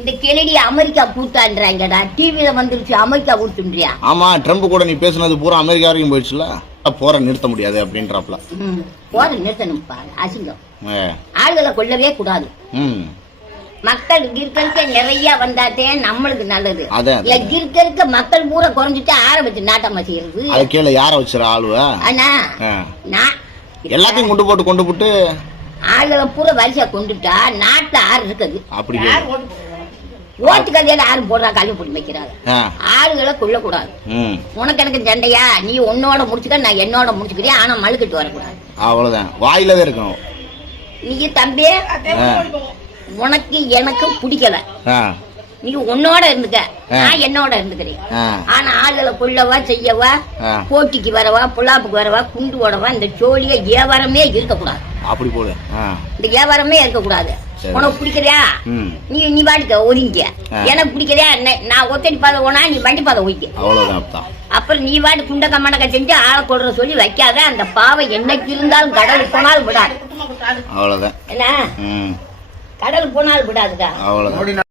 இந்த கிளடி அமெரிக்கா கூத்தான்றாங்கடா. டிவில வந்துருச்சு அமெரிக்கா கூத்துன்றியா? ஆமா, ட்ரம்ப் கூட நீ பேசுனது பூரா அமெரிக்கா வரைக்கும் போயிடுச்சுல. போற நிறுத்த முடியாது அப்படின்றாப்ல. போற நிறுத்தணும்ப்பா, அசிங்கம். ஆளுகளை கொல்லவே கூடாது. மக்கள் கிற்க நிறைய வந்தாத்தே நம்மளுக்கு நல்லது. கிற்க மக்கள் பூரா குறைஞ்சிட்டு ஆரம்பிச்சு நாட்டமா செய்யறது. அது கீழே யார வச்சுற ஆளுவ? அண்ணா நான் எல்லாத்தையும் கொண்டு போட்டு ஆளுகளை பூரா வரிசையா கொண்டுட்டா நாட்டுல ஆறு இருக்குது. அப்படி ஓட்டு கதையில யாரும் போடுறா, கல்வி போட்டு வைக்கிறாங்க. ஆளுகளை கொள்ளக்கூடாது. உனக்கு எனக்கு சண்டையா? நீ உன்னோட முடிச்சுக்க, நான் என்னோட முடிச்சுக்கிறேன். ஆனா மழுக்கிட்டு வரக்கூடாது. அவ்வளவுதான், வாயிலதான் இருக்கணும். நீ தம்பி உனக்கு எனக்கு பிடிக்கல, நீ உன்னோட இருந்துக்க, நான் என்னோட இருந்துக்கிறேன். ஆனா ஆளுகளை கொள்ளவா செய்யவா, போட்டிக்கு வரவா, புலாப்புக்கு வரவா, குண்டு ஓடவா, இந்த ஜோலிய வியாபாரமே இருக்கக்கூடாது. அப்படி போடு, இந்த வியாபாரமே இருக்கக்கூடாது. உனக்கு பிடிக்கலையா நீ பாட்டுக்க ஒதுங்க. எனக்கு பிடிக்கலையா நான் ஒத்தடி பாதை ஓனா, நீ வண்டி பாதை ஒய்க்க. அவ்வளவுதான். அப்புறம் நீ பாட்டு குண்டக்க மண்டக்க செஞ்சு ஆளை கொள்ற சொல்லி வைக்காத. அந்த பாவை என்னைக்கு இருந்தாலும் கடலுக்கு போனாலும் விடாது. அவ்வளவுதான். என்ன கடலுக்கு போனாலும் விடாதுடா. அவ்வளவுதான்.